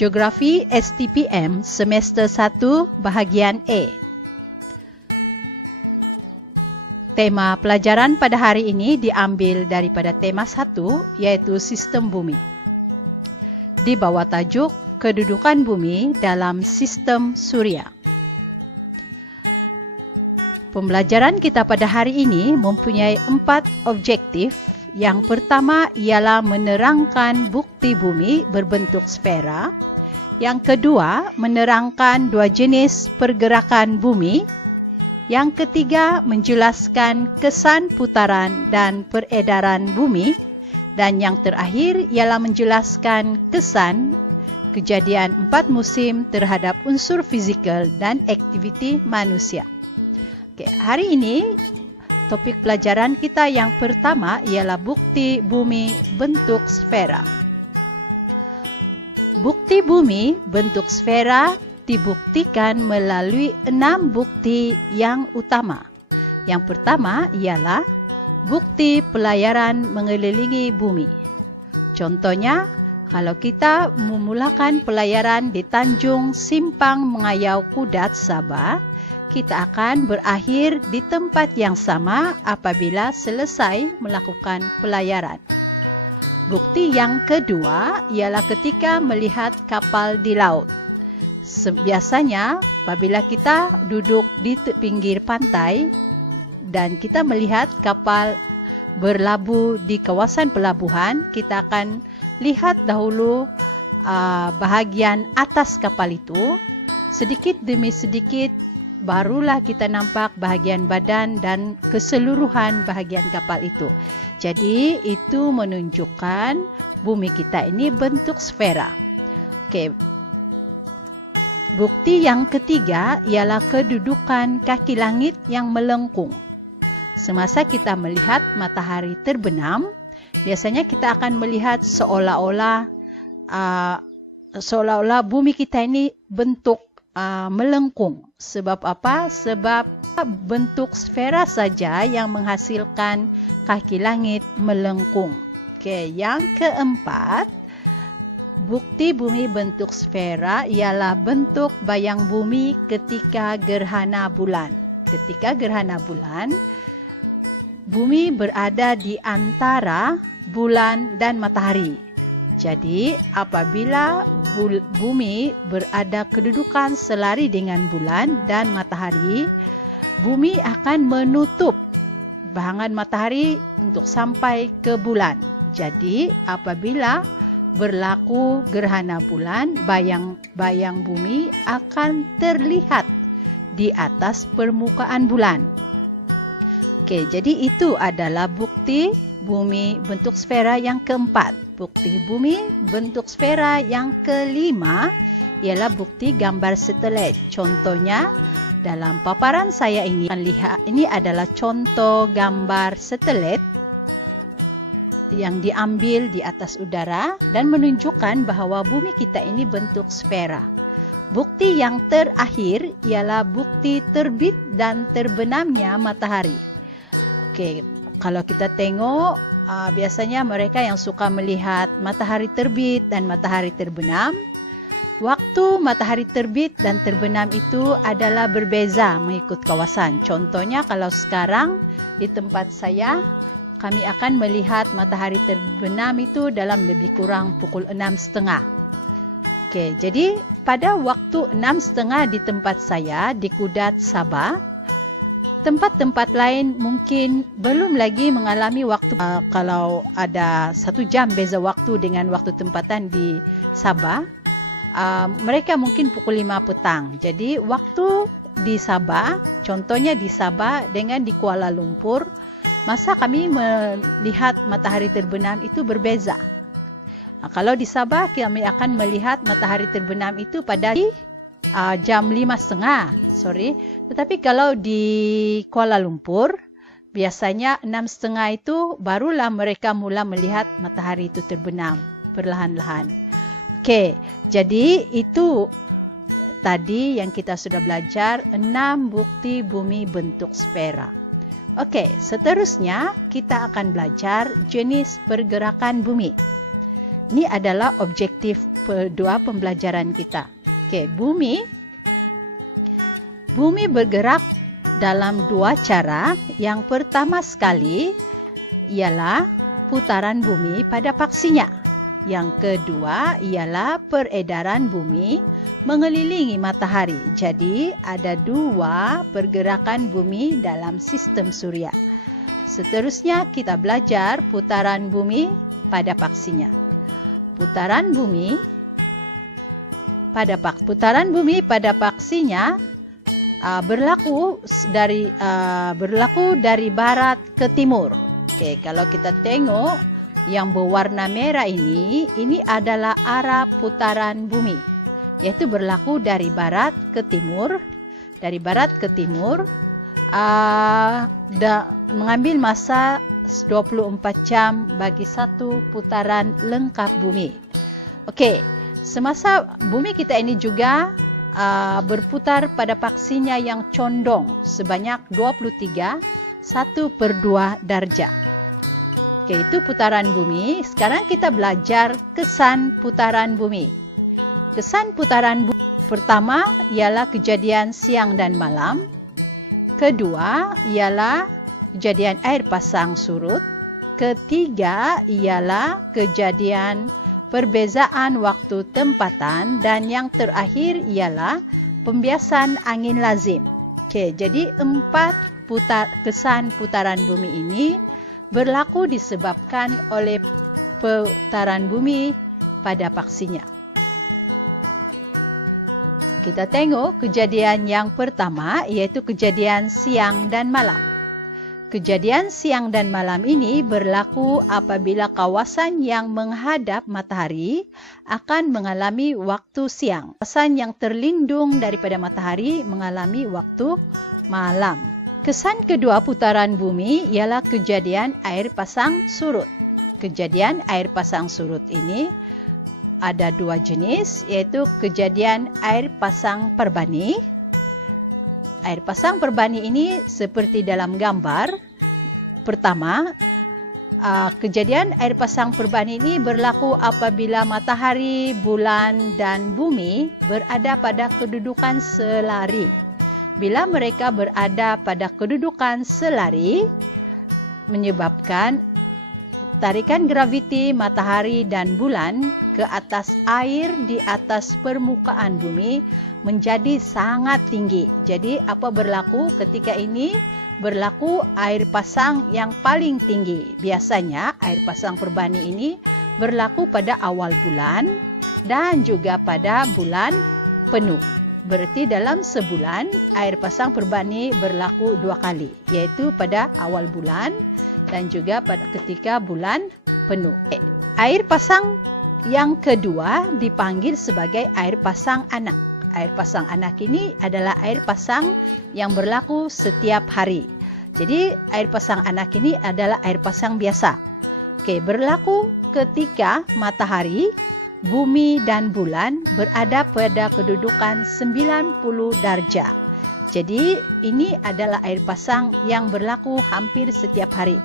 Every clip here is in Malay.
Geografi STPM Semester 1 Bahagian A. Tema pelajaran pada hari ini diambil daripada tema 1, yaitu Sistem Bumi. Di bawah tajuk Kedudukan Bumi dalam Sistem Suria. Pembelajaran kita pada hari ini mempunyai 4 objektif. Yang pertama ialah menerangkan bukti bumi berbentuk sfera. Yang kedua, menerangkan 2 jenis pergerakan bumi. Yang ketiga, menjelaskan kesan putaran dan peredaran bumi. Dan yang terakhir ialah menjelaskan kesan kejadian 4 musim terhadap unsur fizikal dan aktiviti manusia. Hari ini topik pelajaran kita yang pertama ialah bukti bumi bentuk sfera. Bukti bumi bentuk sfera dibuktikan melalui 6 bukti yang utama. Yang pertama ialah bukti pelayaran mengelilingi bumi. Contohnya, kalau kita memulakan pelayaran di Tanjung Simpang Mengayau Kudat, Sabah, kita akan berakhir di tempat yang sama apabila selesai melakukan pelayaran. Bukti yang kedua ialah ketika melihat kapal di laut. Biasanya apabila kita duduk di pinggir pantai dan kita melihat kapal berlabuh di kawasan pelabuhan, kita akan lihat dahulu bahagian atas kapal itu. Sedikit demi sedikit barulah kita nampak bahagian badan dan keseluruhan bahagian kapal itu. Jadi itu menunjukkan bumi kita ini bentuk sfera. Bukti yang ketiga ialah kedudukan kaki langit yang melengkung. Semasa kita melihat matahari terbenam, biasanya kita akan melihat seolah-olah bumi kita ini bentuk melengkung. Sebab apa? Sebab bentuk sfera saja yang menghasilkan kaki langit melengkung. Yang keempat, bukti bumi bentuk sfera ialah bentuk bayang bumi ketika gerhana bulan. Ketika gerhana bulan, bumi berada di antara bulan dan matahari. Jadi, apabila bumi berada kedudukan selari dengan bulan dan matahari, bumi akan menutup bahangan matahari untuk sampai ke bulan. Jadi, apabila berlaku gerhana bulan, bayang bumi akan terlihat di atas permukaan bulan. Jadi itu adalah bukti bumi bentuk sfera yang keempat. Bukti bumi bentuk sfera yang kelima ialah bukti gambar satelit. Contohnya dalam paparan saya ini, ini adalah contoh gambar satelit yang diambil di atas udara dan menunjukkan bahawa bumi kita ini bentuk sfera. Bukti yang terakhir ialah bukti terbit dan terbenamnya matahari. Kalau kita tengok, biasanya mereka yang suka melihat matahari terbit dan matahari terbenam, waktu matahari terbit dan terbenam itu adalah berbeza mengikut kawasan. Contohnya kalau sekarang di tempat saya, kami akan melihat matahari terbenam itu dalam lebih kurang pukul 6.30. Jadi pada waktu 6.30 di tempat saya di Kudat, Sabah, tempat-tempat lain mungkin belum lagi mengalami waktu. Kalau ada 1 jam beza waktu dengan waktu tempatan di Sabah, mereka mungkin pukul 5 petang. Jadi waktu di Sabah, contohnya di Sabah dengan di Kuala Lumpur, masa kami melihat matahari terbenam itu berbeza. Kalau di Sabah kami akan melihat matahari terbenam itu pada jam 5.30. Tetapi kalau di Kuala Lumpur, biasanya 6.30 itu barulah mereka mula melihat matahari itu terbenam perlahan-lahan. Jadi itu tadi yang kita sudah belajar, 6 bukti bumi bentuk sfera. Seterusnya kita akan belajar jenis pergerakan bumi. Ini adalah objektif kedua pembelajaran kita. Oke, bumi bergerak dalam dua cara. Yang pertama sekali ialah putaran bumi pada paksinya. Yang kedua ialah peredaran bumi mengelilingi matahari. Jadi ada dua pergerakan bumi dalam sistem suria. Seterusnya kita belajar putaran bumi pada paksinya. Putaran bumi pada paksinya berlaku dari barat ke timur. Oke, kalau kita tengok yang berwarna merah ini adalah arah putaran bumi, yaitu berlaku dari barat ke timur. Dari barat ke timur mengambil masa 24 jam bagi satu putaran lengkap bumi. Oke, semasa bumi kita ini juga berputar pada paksinya yang condong sebanyak 23 1/2 darjah. Oke, itu putaran bumi. Sekarang kita belajar kesan putaran bumi. Kesan putaran bumi pertama ialah kejadian siang dan malam. Kedua ialah kejadian air pasang surut. Ketiga ialah kejadian perbezaan waktu tempatan. Dan yang terakhir ialah pembiasan angin lazim. Oke, jadi 4 kesan putaran bumi ini berlaku disebabkan oleh putaran bumi pada paksinya. Kita tengok kejadian yang pertama, yaitu kejadian siang dan malam. Kejadian siang dan malam ini berlaku apabila kawasan yang menghadap matahari akan mengalami waktu siang. Kawasan yang terlindung daripada matahari mengalami waktu malam. Kesan kedua putaran bumi ialah kejadian air pasang surut. Kejadian air pasang surut ini ada dua jenis, yaitu kejadian air pasang perbani. Air pasang perbani ini seperti dalam gambar. Pertama, kejadian air pasang perbani ini berlaku apabila matahari, bulan, dan bumi berada pada kedudukan selari. Bila mereka berada pada kedudukan selari, menyebabkan tarikan graviti matahari dan bulan ke atas air di atas permukaan bumi menjadi sangat tinggi. Jadi apa berlaku ketika ini? Berlaku air pasang yang paling tinggi. Biasanya air pasang perbani ini berlaku pada awal bulan dan juga pada bulan penuh. Berarti dalam sebulan air pasang perbani berlaku 2 kali, yaitu pada awal bulan dan juga pada ketika bulan penuh. Air pasang yang kedua dipanggil sebagai air pasang anak. Air pasang anak ini adalah air pasang yang berlaku setiap hari. Jadi air pasang anak ini adalah air pasang biasa. Oke, berlaku ketika matahari, bumi dan bulan berada pada kedudukan 90 darjah. Jadi ini adalah air pasang yang berlaku hampir setiap hari,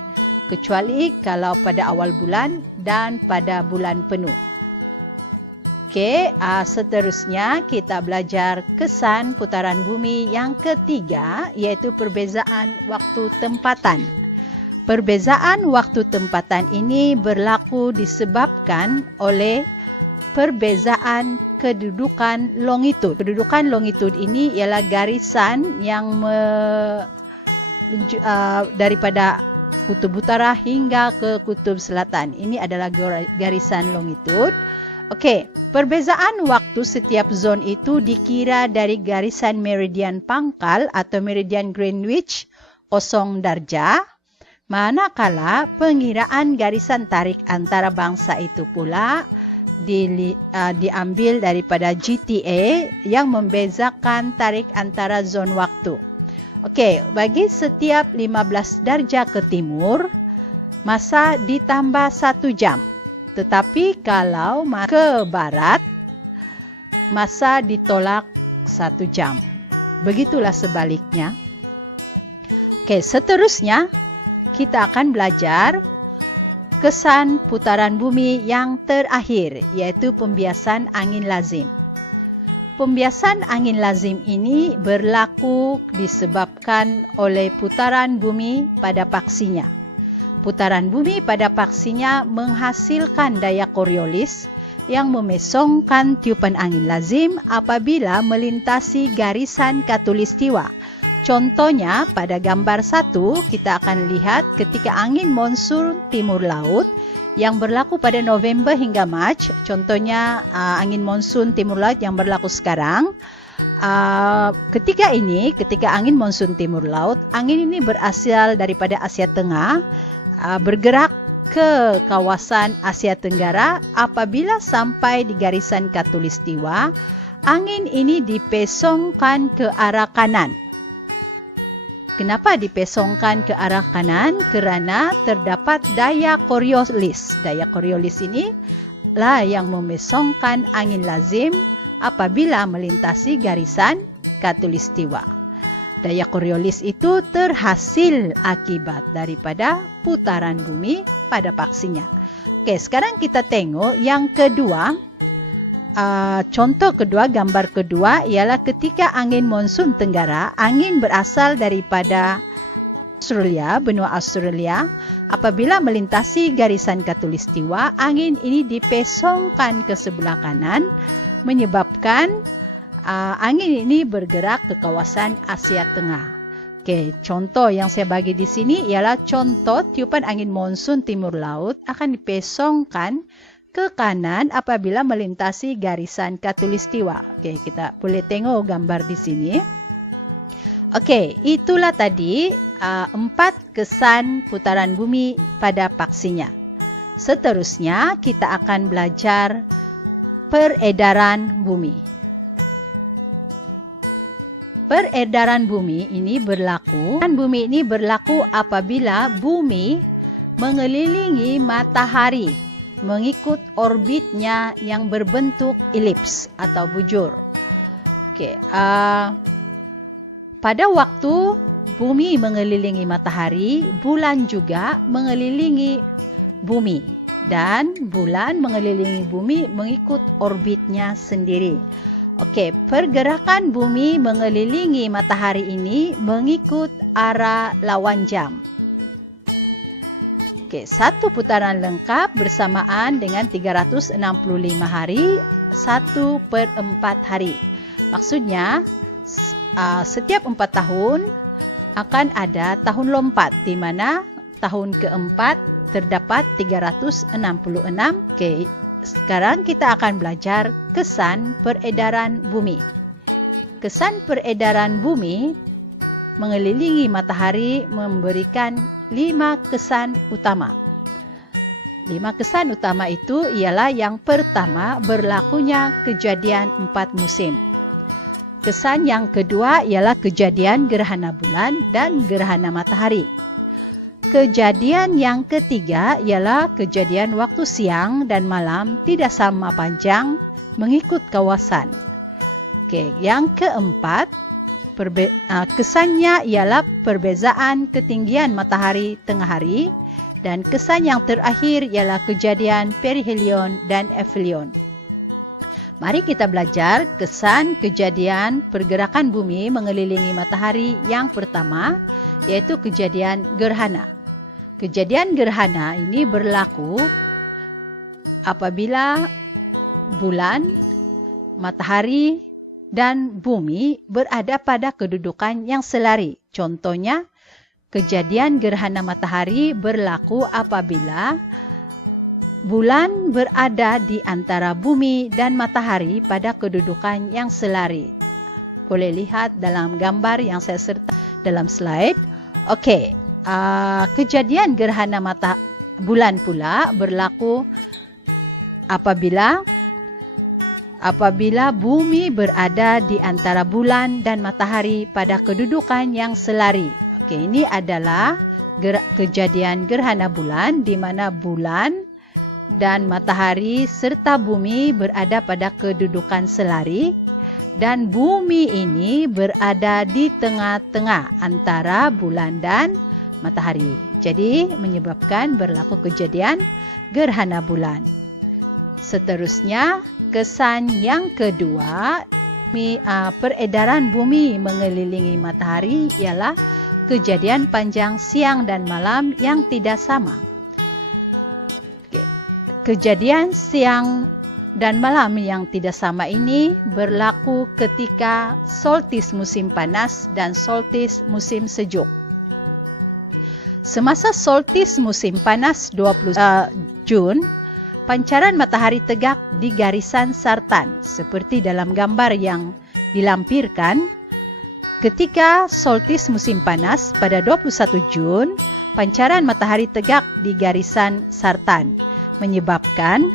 kecuali kalau pada awal bulan dan pada bulan penuh. Oke, seterusnya kita belajar kesan putaran bumi yang ketiga, yaitu perbezaan waktu tempatan. Perbezaan waktu tempatan ini berlaku disebabkan oleh perbezaan kedudukan longitud. Kedudukan longitud ini ialah garisan yang daripada kutub utara hingga ke kutub selatan. Ini adalah garisan longitud. Oke, perbezaan waktu setiap zon itu dikira dari garisan meridian pangkal atau meridian Greenwich 0 darjah, manakala pengiraan garisan tarik antara bangsa itu pula diambil daripada GTA yang membezakan tarik antara zon waktu. Oke, bagi setiap 15 darjah ke timur, masa ditambah 1 jam. Tetapi kalau ke barat, masa ditolak 1 jam. Begitulah sebaliknya. Oke, seterusnya kita akan belajar kesan putaran bumi yang terakhir, yaitu pembiasan angin lazim. Pembiasan angin lazim ini berlaku disebabkan oleh putaran bumi pada paksinya. Putaran bumi pada paksinya menghasilkan daya Coriolis yang memesongkan tiupan angin lazim apabila melintasi garisan khatulistiwa. Contohnya pada gambar 1 kita akan lihat ketika angin monsun timur laut yang berlaku pada November hingga Mac. Contohnya angin monsun timur laut yang berlaku sekarang. Ketika angin monsun timur laut, angin ini berasal daripada Asia Tengah, bergerak ke kawasan Asia Tenggara. Apabila sampai di garisan khatulistiwa, angin ini dipesongkan ke arah kanan. Kenapa dipesongkan ke arah kanan? Kerana terdapat daya Coriolis. Daya Coriolis ini lah yang memesongkan angin lazim apabila melintasi garisan khatulistiwa. Daya Coriolis itu terhasil akibat daripada putaran bumi pada paksinya. Oke, sekarang kita tengok yang kedua. Contoh kedua, gambar kedua ialah ketika angin monsun tenggara, angin berasal daripada Australia, benua Australia. Apabila melintasi garisan khatulistiwa, angin ini dipesongkan ke sebelah kanan, menyebabkan angin ini bergerak ke kawasan Asia Tengah. Oke, contoh yang saya bagi di sini ialah contoh tiupan angin monsun timur laut akan dipesongkan ke kanan apabila melintasi garisan khatulistiwa. Oke, kita boleh tengok gambar di sini. Oke, itulah tadi 4 kesan putaran bumi pada paksinya. Seterusnya kita akan belajar peredaran bumi. Peredaran bumi ini berlaku apabila bumi mengelilingi matahari mengikut orbitnya yang berbentuk elips atau bujur. Oke, pada waktu bumi mengelilingi matahari, bulan juga mengelilingi bumi, dan bulan mengelilingi bumi mengikut orbitnya sendiri. Oke, pergerakan bumi mengelilingi matahari ini mengikut arah lawan jam. Oke, satu putaran lengkap bersamaan dengan 365 hari, 1/4 hari. Maksudnya, setiap 4 tahun akan ada tahun lompat, di mana tahun keempat terdapat 366. Oke, sekarang kita akan belajar kesan peredaran bumi. Kesan peredaran bumi mengelilingi matahari memberikan 5 kesan utama. 5 kesan utama itu ialah yang pertama, berlakunya kejadian 4 musim. Kesan yang kedua ialah kejadian gerhana bulan dan gerhana matahari. Kejadian yang ketiga ialah kejadian waktu siang dan malam tidak sama panjang mengikut kawasan. Oke, yang keempat, kesannya ialah perbezaan ketinggian matahari tengah hari, dan kesan yang terakhir ialah kejadian perihelion dan aphelion. Mari kita belajar kesan kejadian pergerakan bumi mengelilingi matahari yang pertama, yaitu kejadian gerhana. Kejadian gerhana ini berlaku apabila bulan, matahari, dan bumi berada pada kedudukan yang selari. Contohnya, kejadian gerhana matahari berlaku apabila bulan berada di antara bumi dan matahari pada kedudukan yang selari. Boleh lihat dalam gambar yang saya serta dalam slide. Oke, kejadian gerhana bulan pula berlaku apabila bumi berada di antara bulan dan matahari pada kedudukan yang selari. Oke, ini adalah kejadian gerhana bulan di mana bulan dan matahari serta bumi berada pada kedudukan selari, dan bumi ini berada di tengah-tengah antara bulan dan matahari. Jadi menyebabkan berlaku kejadian gerhana bulan. Seterusnya, kesan yang kedua, peredaran bumi mengelilingi matahari ialah kejadian panjang siang dan malam yang tidak sama. Kejadian siang dan malam yang tidak sama ini berlaku ketika solstis musim panas dan solstis musim sejuk. Semasa solstis musim panas 20 Jun, pancaran matahari tegak di garisan sartan seperti dalam gambar yang dilampirkan. Ketika solstis musim panas pada 21 Jun, pancaran matahari tegak di garisan sartan, menyebabkan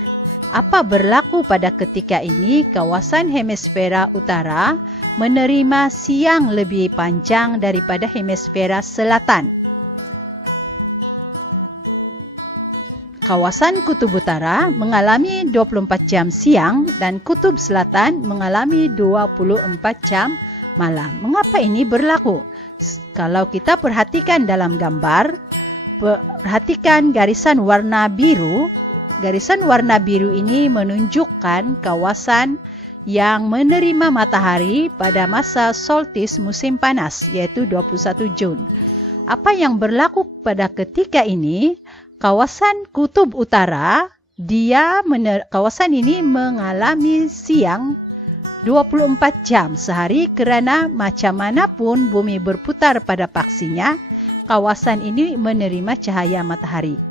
apa berlaku pada ketika ini kawasan hemisfera utara menerima siang lebih panjang daripada hemisfera selatan. Kawasan kutub utara mengalami 24 jam siang dan kutub selatan mengalami 24 jam malam. Mengapa ini berlaku? Kalau kita perhatikan dalam gambar, perhatikan garisan warna biru. Garisan warna biru ini menunjukkan kawasan yang menerima matahari pada masa solstis musim panas, yaitu 21 Jun. Apa yang berlaku pada ketika ini? Kawasan kutub utara, kawasan ini mengalami siang 24 jam sehari kerana macam manapun bumi berputar pada paksinya, kawasan ini menerima cahaya matahari.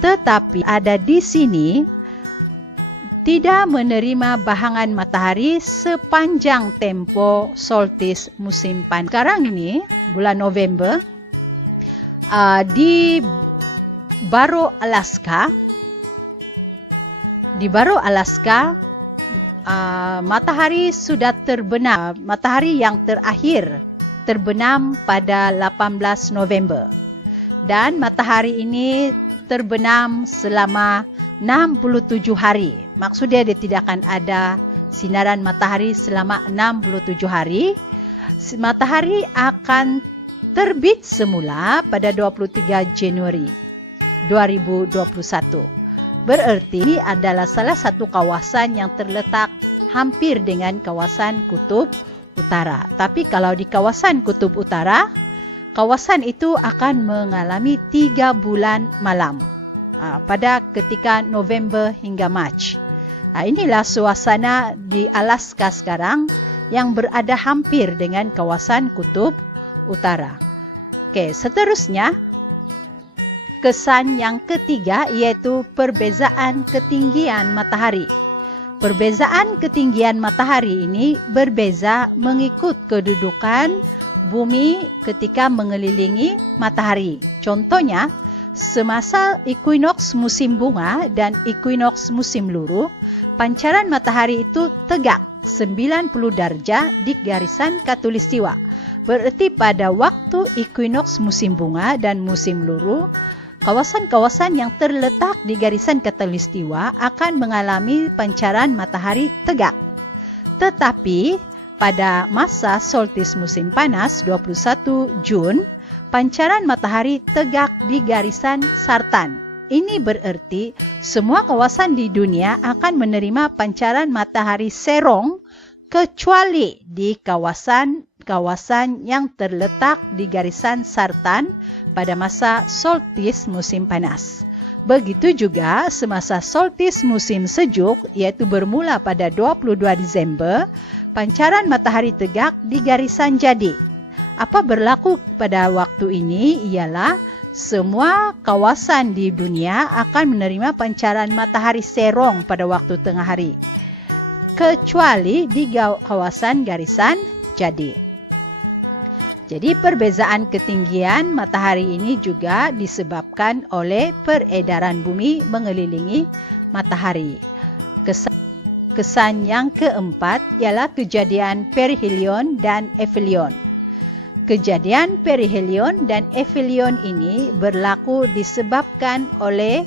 Tetapi ada di sini tidak menerima bahangan matahari sepanjang tempo solstis musim panas. Sekarang ini, bulan November, di Barrow, Alaska, matahari sudah terbenam. Matahari yang terakhir terbenam pada 18 November. Dan matahari ini terbenam selama 67 hari. Maksudnya dia tidak akan ada sinaran matahari selama 67 hari. Matahari akan terbit semula pada 23 Januari 2021. Berarti ini adalah salah satu kawasan yang terletak hampir dengan kawasan kutub utara. Tapi kalau di kawasan kutub utara, kawasan itu akan mengalami 3 bulan malam pada ketika November hingga Mac. Inilah suasana di Alaska sekarang yang berada hampir dengan kawasan kutub utara. Oke, seterusnya kesan yang ketiga yaitu perbezaan ketinggian matahari. Perbezaan ketinggian matahari ini berbeza mengikut kedudukan bumi ketika mengelilingi matahari. Contohnya, semasa ekuinoks musim bunga dan ekuinoks musim luruh, pancaran matahari itu tegak 90 darjah di garisan khatulistiwa. Berarti pada waktu ekuinoks musim bunga dan musim luruh, kawasan-kawasan yang terletak di garisan khatulistiwa akan mengalami pancaran matahari tegak. Tetapi pada masa solstis musim panas 21 Jun, pancaran matahari tegak di garisan sartan. Ini berarti semua kawasan di dunia akan menerima pancaran matahari serong kecuali di kawasan yang terletak di garisan sartan pada masa solstis musim panas. Begitu juga semasa solstis musim sejuk, yaitu bermula pada 22 Desember, pancaran matahari tegak di garisan jadi. Apa berlaku pada waktu ini ialah semua kawasan di dunia akan menerima pancaran matahari serong pada waktu tengah hari, kecuali di kawasan garisan jadi. Jadi perbezaan ketinggian matahari ini juga disebabkan oleh peredaran bumi mengelilingi matahari. Kesan yang keempat ialah kejadian perihelion dan aphelion. Kejadian perihelion dan aphelion ini berlaku disebabkan oleh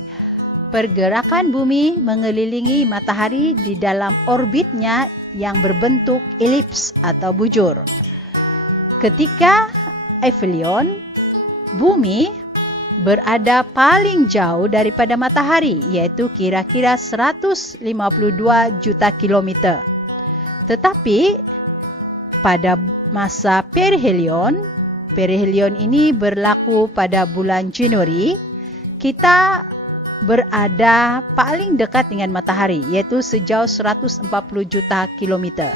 pergerakan bumi mengelilingi matahari di dalam orbitnya yang berbentuk elips atau bujur. Ketika aphelion, bumi berada paling jauh daripada matahari, yaitu kira-kira 152 juta kilometer. Tetapi pada masa perihelion ini berlaku pada bulan Januari, kita berada paling dekat dengan matahari, yaitu sejauh 140 juta kilometer.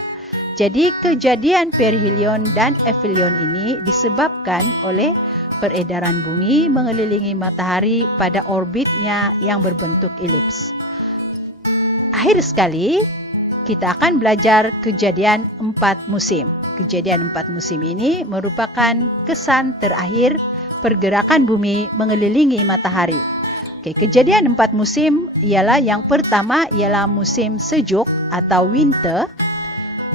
Jadi kejadian perihelion dan aphelion ini disebabkan oleh peredaran bumi mengelilingi matahari pada orbitnya yang berbentuk elips. Akhir sekali, kita akan belajar kejadian 4 musim. Kejadian 4 musim ini merupakan kesan terakhir pergerakan bumi mengelilingi matahari. Kejadian 4 musim ialah yang pertama ialah musim sejuk atau winter.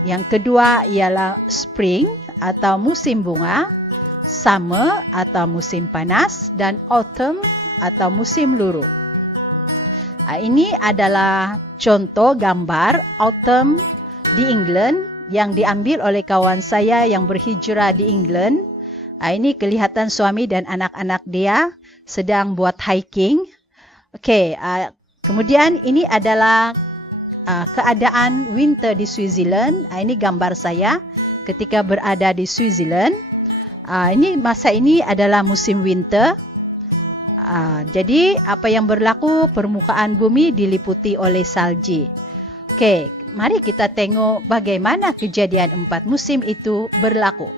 Yang kedua ialah spring atau musim bunga, summer atau musim panas, dan autumn atau musim luruh. Ini adalah contoh gambar autumn di England yang diambil oleh kawan saya yang berhijrah di England. Ini kelihatan suami dan anak-anak dia sedang buat hiking. Kemudian ini adalah keadaan winter di Switzerland. Ini gambar saya ketika berada di Switzerland. Masa ini adalah musim winter. Jadi apa yang berlaku, permukaan bumi diliputi oleh salji. Mari kita tengok bagaimana kejadian 4 musim itu berlaku.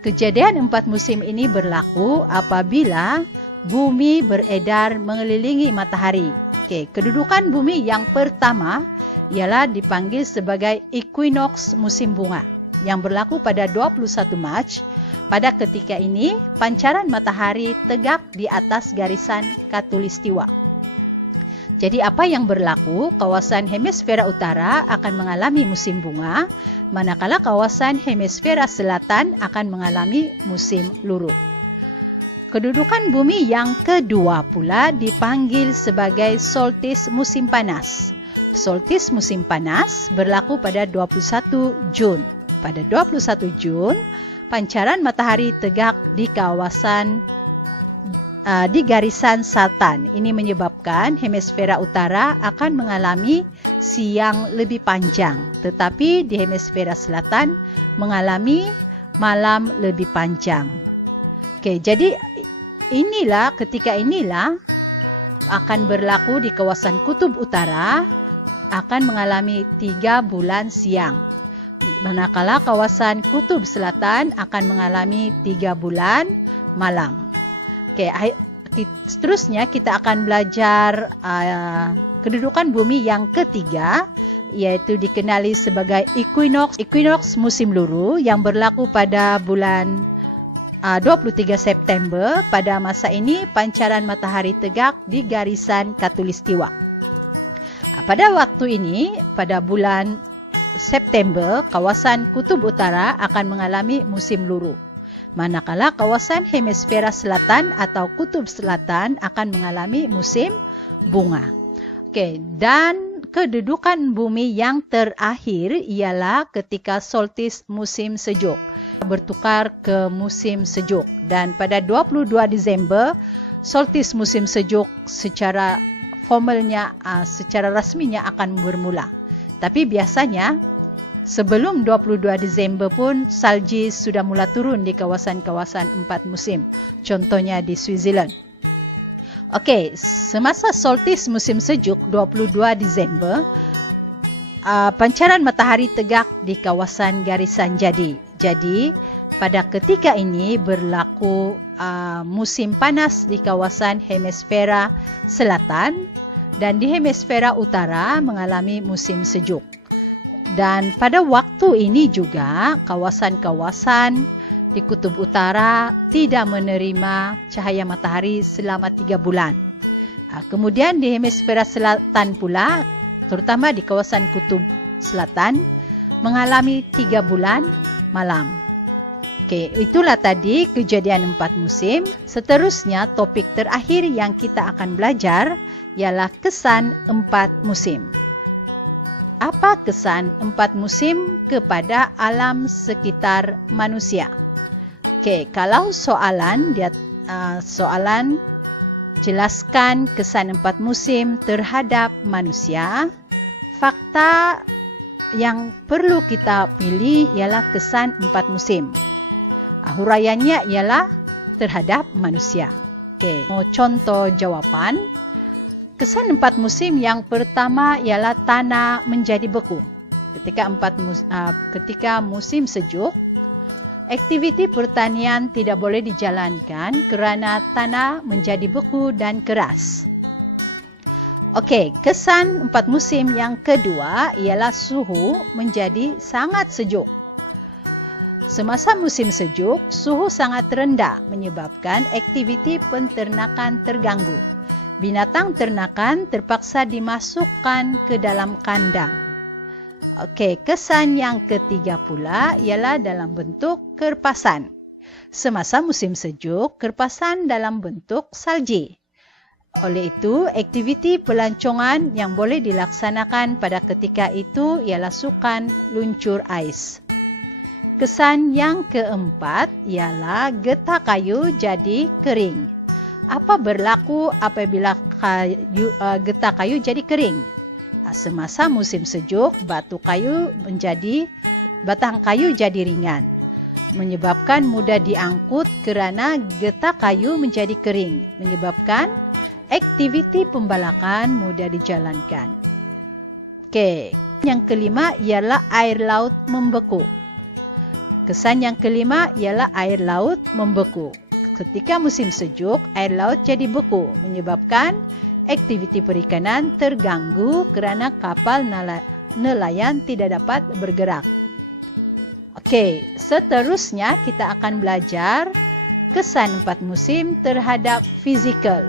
Kejadian 4 musim ini berlaku apabila bumi beredar mengelilingi matahari. Kedudukan bumi yang pertama ialah dipanggil sebagai equinox musim bunga yang berlaku pada 21 Mac. Pada ketika ini, pancaran matahari tegak di atas garisan khatulistiwa. Jadi apa yang berlaku? Kawasan hemisfera utara akan mengalami musim bunga, manakala kawasan hemisfera selatan akan mengalami musim luruh. Kedudukan bumi yang kedua pula dipanggil sebagai solstice musim panas. Solstice musim panas berlaku pada 21 Jun. Pada 21 Jun, pancaran matahari tegak di kawasan di garisan selatan. Ini menyebabkan hemisfera utara akan mengalami siang lebih panjang, tetapi di hemisfera selatan mengalami malam lebih panjang. Jadi ketika inilah akan berlaku di kawasan kutub utara akan mengalami 3 bulan siang, manakala kawasan kutub selatan akan mengalami 3 bulan malam. Seterusnya kita akan belajar kedudukan bumi yang ketiga, yaitu dikenali sebagai equinox musim luruh yang berlaku pada bulan 23 September. Pada masa ini pancaran matahari tegak di garisan khatulistiwa. Pada waktu ini, pada bulan September, kawasan kutub utara akan mengalami musim luruh, manakala kawasan hemisfera selatan atau kutub selatan akan mengalami musim bunga. Dan kedudukan bumi yang terakhir ialah ketika solstice musim sejuk bertukar ke musim sejuk, dan pada 22 Desember solstice musim sejuk secara formalnya, secara rasminya akan bermula. Tapi biasanya sebelum 22 Desember pun salji sudah mula turun di kawasan-kawasan 4 musim. Contohnya di Switzerland. Semasa solstice musim sejuk 22 Desember, pancaran matahari tegak di kawasan garisan jadi. Jadi pada ketika ini berlaku musim panas di kawasan hemisfera selatan, dan di hemisfera utara mengalami musim sejuk. Dan pada waktu ini juga kawasan-kawasan di kutub utara tidak menerima cahaya matahari selama 3 bulan. Kemudian di hemisfera selatan pula, terutama di kawasan kutub selatan, mengalami 3 bulan malam. Itulah tadi kejadian 4 musim. Seterusnya topik terakhir yang kita akan belajar ialah kesan 4 musim. Apa kesan 4 musim kepada alam sekitar manusia? Kalau soalan Jelaskan kesan 4 musim terhadap manusia. Fakta yang perlu kita pilih ialah kesan 4 musim. Huraiannya ialah terhadap manusia. Okey, mau contoh jawapan. Kesan 4 musim yang pertama ialah tanah menjadi beku. Ketika musim sejuk, aktiviti pertanian tidak boleh dijalankan kerana tanah menjadi beku dan keras. Okey, kesan 4 musim yang kedua ialah suhu menjadi sangat sejuk. Semasa musim sejuk, suhu sangat rendah menyebabkan aktiviti penternakan terganggu. Binatang ternakan terpaksa dimasukkan ke dalam kandang. Okey, kesan yang ketiga pula ialah dalam bentuk kerpasan. Semasa musim sejuk, kerpasan dalam bentuk salji. Oleh itu, aktiviti pelancongan yang boleh dilaksanakan pada ketika itu ialah sukan luncur ais. Kesan yang keempat ialah getah kayu jadi kering. Apa berlaku apabila getah kayu jadi kering? Semasa musim sejuk, batang kayu jadi ringan, menyebabkan mudah diangkut kerana getah kayu menjadi kering, menyebabkan aktiviti pembalakan mudah dijalankan. Okey, yang kelima ialah air laut membeku. Kesan yang kelima ialah air laut membeku. Ketika musim sejuk, air laut jadi beku, menyebabkan aktiviti perikanan terganggu kerana kapal nelayan tidak dapat bergerak. Okey, seterusnya kita akan belajar kesan 4 musim terhadap fizikal.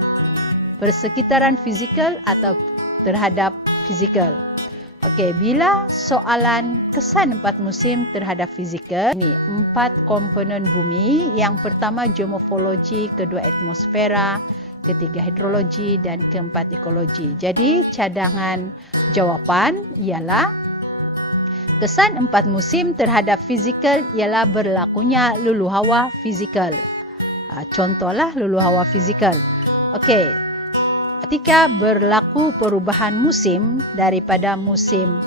Persekitaran fizikal atau terhadap fizikal. Okey, bila soalan kesan 4 musim terhadap fizikal, ini 4 komponen bumi. Yang pertama geomorfologi, kedua atmosfera, ketiga hidrologi dan keempat ekologi. Jadi cadangan jawapan ialah kesan 4 musim terhadap fizikal ialah berlakunya lulu hawa fizikal. Contohlah lulu hawa fizikal. Okey. Ketika berlaku perubahan musim daripada musim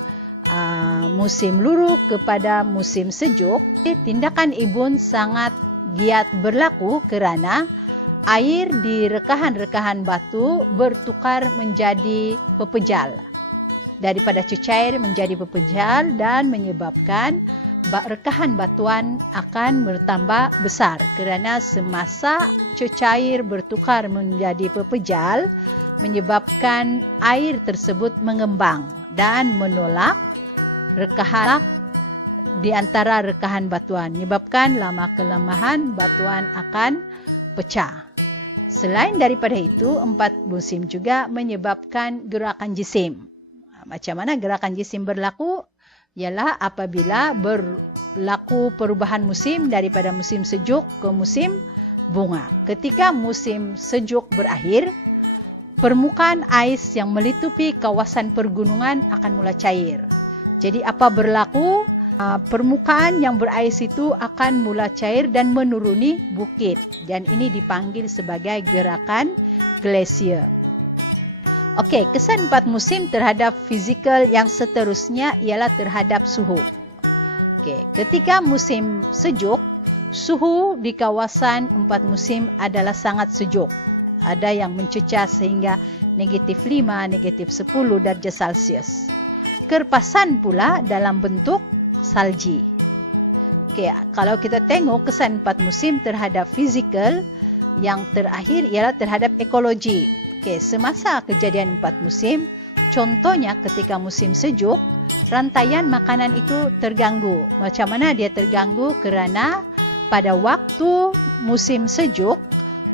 luru kepada musim sejuk, tindakan ibun sangat giat berlaku kerana air di rekahan-rekahan batu bertukar menjadi pepejal. Daripada cecair menjadi pepejal dan menyebabkan rekahan batuan akan bertambah besar kerana semasa cecair bertukar menjadi pepejal menyebabkan air tersebut mengembang dan menolak rekahan di antara rekahan batuan, menyebabkan lama-kelamahan batuan akan pecah. Selain daripada itu, 4 musim juga menyebabkan gerakan jisim. Macam mana gerakan jisim berlaku? Ialah apabila berlaku perubahan musim daripada musim sejuk ke musim bunga. Ketika musim sejuk berakhir, permukaan ais yang melitupi kawasan pergunungan akan mula cair. Jadi apa berlaku? Permukaan yang berais itu akan mula cair dan menuruni bukit. Dan ini dipanggil sebagai gerakan glasier. Okey, kesan 4 musim terhadap fizikal yang seterusnya ialah terhadap suhu. Okey, ketika musim sejuk, suhu di kawasan 4 musim adalah sangat sejuk. Ada yang mencecah sehingga -5, -10 darjah Celsius. Kerpasan pula dalam bentuk salji. Okey, kalau kita tengok kesan 4 musim terhadap fizikal, yang terakhir ialah terhadap ekologi. Okey, semasa kejadian 4 musim, contohnya ketika musim sejuk, rantaian makanan itu terganggu. Macam mana dia terganggu? Kerana pada waktu musim sejuk,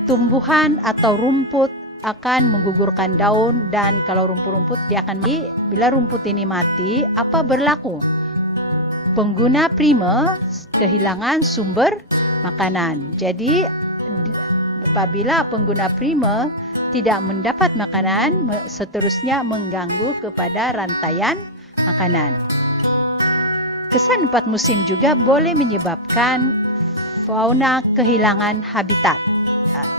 tumbuhan atau rumput akan menggugurkan daun dan kalau rumput-rumput dia akan mati. Bila rumput ini mati, apa berlaku? Pengguna primer kehilangan sumber makanan. Jadi apabila pengguna primer tidak mendapat makanan, seterusnya mengganggu kepada rantaian makanan. Kesan 4 musim juga boleh menyebabkan fauna kehilangan habitat.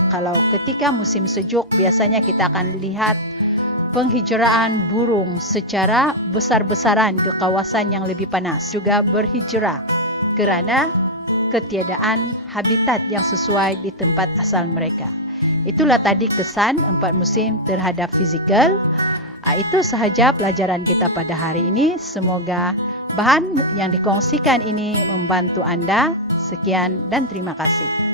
Kalau ketika musim sejuk, biasanya kita akan lihat penghijraan burung secara besar-besaran ke kawasan yang lebih panas. Juga berhijrah kerana ketiadaan habitat yang sesuai di tempat asal mereka. Itulah tadi kesan 4 musim terhadap fizikal. Itu sahaja pelajaran kita pada hari ini. Semoga bahan yang dikongsikan ini membantu Anda. Sekian dan terima kasih.